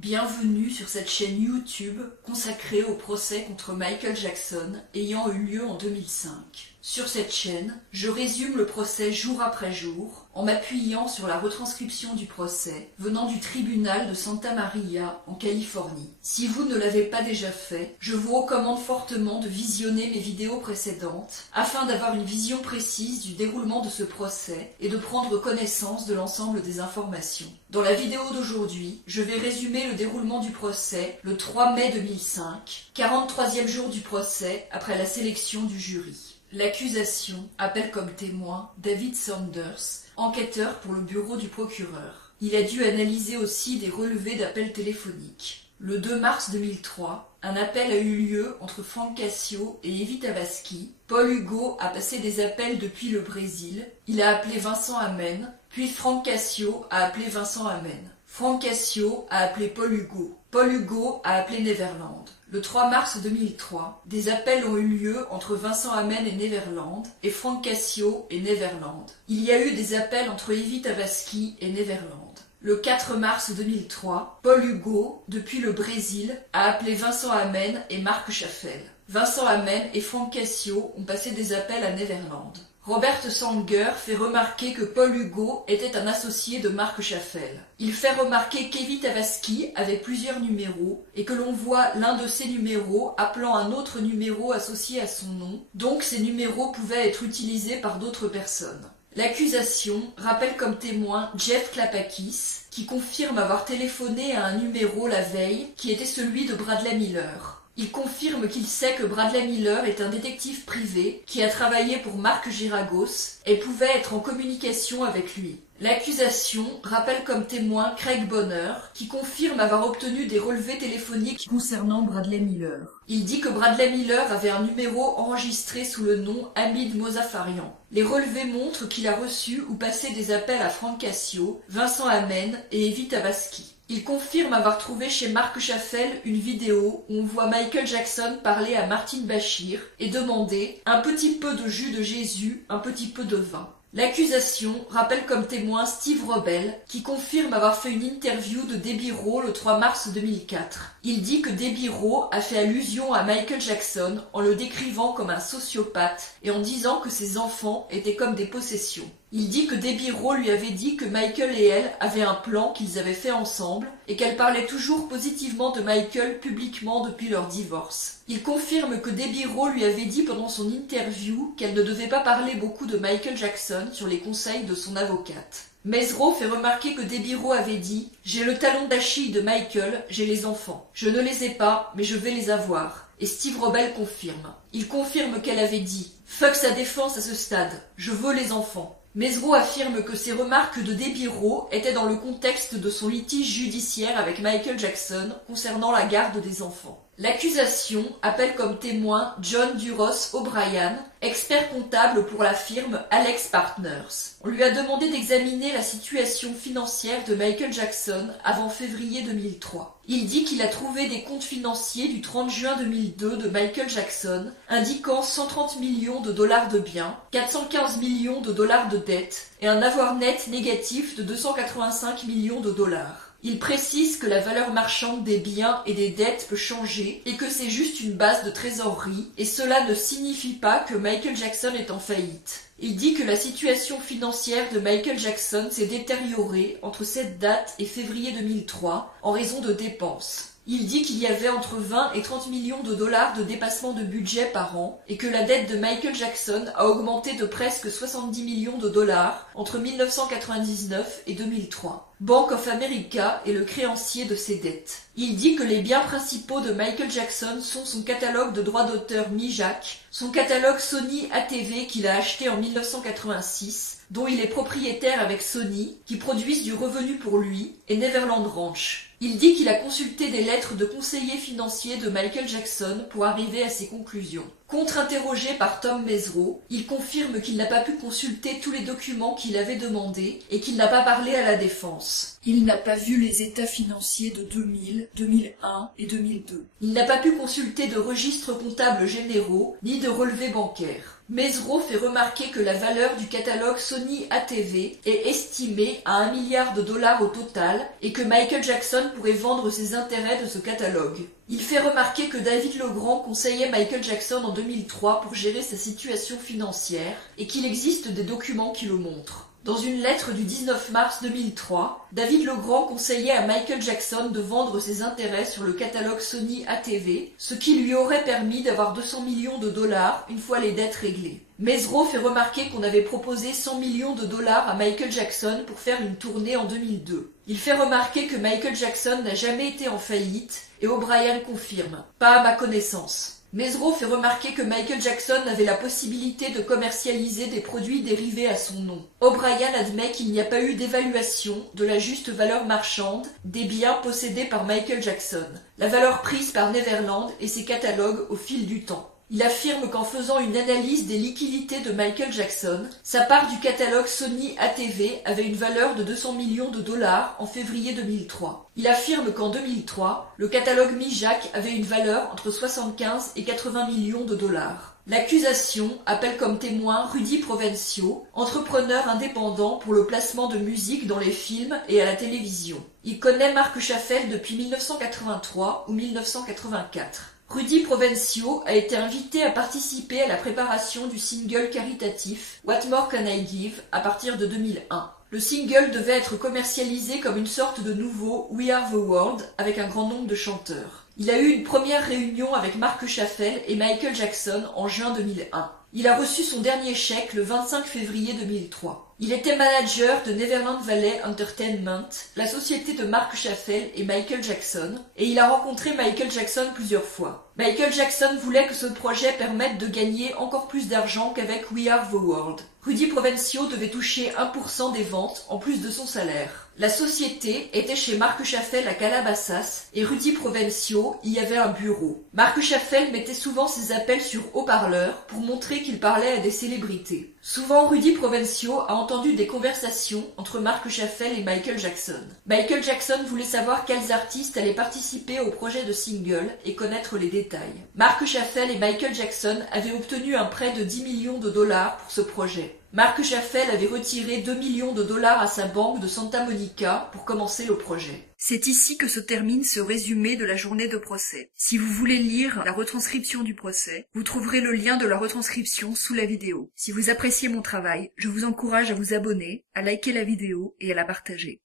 Bienvenue sur cette chaîne YouTube consacrée au procès contre Michael Jackson ayant eu lieu en 2005. Sur cette chaîne, je résume le procès jour après jour en m'appuyant sur la retranscription du procès venant du tribunal de Santa Maria en Californie. Si vous ne l'avez pas déjà fait, je vous recommande fortement de visionner mes vidéos précédentes afin d'avoir une vision précise du déroulement de ce procès et de prendre connaissance de l'ensemble des informations. Dans la vidéo d'aujourd'hui, je vais résumer le déroulement du procès le 3 mai 2005, 43e jour du procès après la sélection du jury. L'accusation appelle comme témoin David Saunders, enquêteur pour le bureau du procureur. Il a dû analyser aussi des relevés d'appels téléphoniques. Le 2 mars 2003, un appel a eu lieu entre Frank Cassio et Evie Tavaski. Paul Hugo a passé des appels depuis le Brésil. Il a appelé Vincent Amen, puis Frank Cassio a appelé Vincent Amen. Frank Cassio a appelé Paul Hugo. Paul Hugo a appelé Neverland. Le 3 mars 2003, des appels ont eu lieu entre Vincent Amen et Neverland, et Frank Cassio et Neverland. Il y a eu des appels entre Evie Tavaski et Neverland. Le 4 mars 2003, Paul Hugo, depuis le Brésil, a appelé Vincent Amen et Marc Chaffel. Vincent Amen et Frank Cassio ont passé des appels à Neverland. Robert Sanger fait remarquer que Paul Hugo était un associé de Marc Chaffel. Il fait remarquer qu'Evie Tavaski avait plusieurs numéros et que l'on voit l'un de ces numéros appelant un autre numéro associé à son nom, donc ces numéros pouvaient être utilisés par d'autres personnes. L'accusation rappelle comme témoin Jeff Klapakis, qui confirme avoir téléphoné à un numéro la veille qui était celui de Bradley Miller. Il confirme qu'il sait que Bradley Miller est un détective privé qui a travaillé pour Marc Geragos et pouvait être en communication avec lui. L'accusation rappelle comme témoin Craig Bonner, qui confirme avoir obtenu des relevés téléphoniques concernant Bradley Miller. Il dit que Bradley Miller avait un numéro enregistré sous le nom Hamid Mozafarian. Les relevés montrent qu'il a reçu ou passé des appels à Frank Cassio, Vincent Amen et Evie Tavaski. Il confirme avoir trouvé chez Marc Chaffel une vidéo où on voit Michael Jackson parler à Martine Bashir et demander « un petit peu de jus de Jésus, un petit peu de vin ». L'accusation rappelle comme témoin Steve Robel, qui confirme avoir fait une interview de Debbie Rowe le 3 mars 2004. Il dit que Debbie Rowe a fait allusion à Michael Jackson en le décrivant comme un sociopathe et en disant que ses enfants étaient comme des possessions. Il dit que Debbie Rowe lui avait dit que Michael et elle avaient un plan qu'ils avaient fait ensemble et qu'elle parlait toujours positivement de Michael publiquement depuis leur divorce. Il confirme que Debbie Rowe lui avait dit pendant son interview qu'elle ne devait pas parler beaucoup de Michael Jackson sur les conseils de son avocate. Mesereau fait remarquer que Debbie Rowe avait dit « J'ai le talon d'Achille de Michael, j'ai les enfants. Je ne les ai pas, mais je vais les avoir. » Et Steve Robel confirme. Il confirme qu'elle avait dit « Fuck sa défense à ce stade, je veux les enfants. » Mesereau affirme que ces remarques de Debbie Rowe étaient dans le contexte de son litige judiciaire avec Michael Jackson concernant la garde des enfants. L'accusation appelle comme témoin John Duros O'Brien, expert comptable pour la firme Alex Partners. On lui a demandé d'examiner la situation financière de Michael Jackson avant février 2003. Il dit qu'il a trouvé des comptes financiers du 30 juin 2002 de Michael Jackson indiquant 130 millions de dollars de biens, 415 millions de dollars de dettes et un avoir net négatif de 285 millions de dollars. Il précise que la valeur marchande des biens et des dettes peut changer et que c'est juste une base de trésorerie et cela ne signifie pas que Michael Jackson est en faillite. Il dit que la situation financière de Michael Jackson s'est détériorée entre cette date et février 2003 en raison de dépenses. Il dit qu'il y avait entre 20 et 30 millions de dollars de dépassement de budget par an et que la dette de Michael Jackson a augmenté de presque 70 millions de dollars entre 1999 et 2003. Bank of America est le créancier de ces dettes. Il dit que les biens principaux de Michael Jackson sont son catalogue de droits d'auteur Mijak, son catalogue Sony ATV qu'il a acheté en 1986, dont il est propriétaire avec Sony, qui produisent du revenu pour lui, et Neverland Ranch. Il dit qu'il a consulté des lettres de conseillers financiers de Michael Jackson pour arriver à ses conclusions. Contre-interrogé par Tom Mesereau, il confirme qu'il n'a pas pu consulter tous les documents qu'il avait demandés et qu'il n'a pas parlé à la défense. Il n'a pas vu les états financiers de 2000, 2001 et 2002. Il n'a pas pu consulter de registres comptables généraux ni de relevés bancaires. Mesereau fait remarquer que la valeur du catalogue Sony ATV est estimée à 1 milliard de dollars au total et que Michael Jackson pourrait vendre ses intérêts de ce catalogue. Il fait remarquer que David Legrand conseillait Michael Jackson en 2003 pour gérer sa situation financière et qu'il existe des documents qui le montrent. Dans une lettre du 19 mars 2003, David Legrand conseillait à Michael Jackson de vendre ses intérêts sur le catalogue Sony ATV, ce qui lui aurait permis d'avoir 200 millions de dollars une fois les dettes réglées. Mesereau fait remarquer qu'on avait proposé 100 millions de dollars à Michael Jackson pour faire une tournée en 2002. Il fait remarquer que Michael Jackson n'a jamais été en faillite et O'Brien confirme « Pas à ma connaissance ». Mesereau fait remarquer que Michael Jackson avait la possibilité de commercialiser des produits dérivés à son nom. O'Brien admet qu'il n'y a pas eu d'évaluation de la juste valeur marchande des biens possédés par Michael Jackson, la valeur prise par Neverland et ses catalogues au fil du temps. Il affirme qu'en faisant une analyse des liquidités de Michael Jackson, sa part du catalogue Sony ATV avait une valeur de 200 millions de dollars en février 2003. Il affirme qu'en 2003, le catalogue Mi-Jacques avait une valeur entre 75 et 80 millions de dollars. L'accusation appelle comme témoin Rudy Provencio, entrepreneur indépendant pour le placement de musique dans les films et à la télévision. Il connaît Marc Chaffel depuis 1983 ou 1984. Rudy Provencio a été invité à participer à la préparation du single caritatif What More Can I Give à partir de 2001. Le single devait être commercialisé comme une sorte de nouveau We Are the World avec un grand nombre de chanteurs. Il a eu une première réunion avec Marc Chaffel et Michael Jackson en juin 2001. Il a reçu son dernier chèque le 25 février 2003. Il était manager de Neverland Valley Entertainment, la société de Marc Chaffel et Michael Jackson, et il a rencontré Michael Jackson plusieurs fois. Michael Jackson voulait que ce projet permette de gagner encore plus d'argent qu'avec We Are the World. Rudy Provencio devait toucher 1% des ventes en plus de son salaire. La société était chez Marc Chaffel à Calabasas et Rudy Provencio y avait un bureau. Marc Chaffel mettait souvent ses appels sur haut-parleur pour montrer qu'il parlait à des célébrités. Souvent, Rudy Provencio a entendu des conversations entre Marc Chaffel et Michael Jackson. Michael Jackson voulait savoir quels artistes allaient participer au projet de single et connaître les détails. Marc Chaffel et Michael Jackson avaient obtenu un prêt de 10 millions de dollars pour ce projet. Marc Chaffel avait retiré 2 millions de dollars à sa banque de Santa Monica pour commencer le projet. C'est ici que se termine ce résumé de la journée de procès. Si vous voulez lire la retranscription du procès, vous trouverez le lien de la retranscription sous la vidéo. Si vous appréciez mon travail, je vous encourage à vous abonner, à liker la vidéo et à la partager.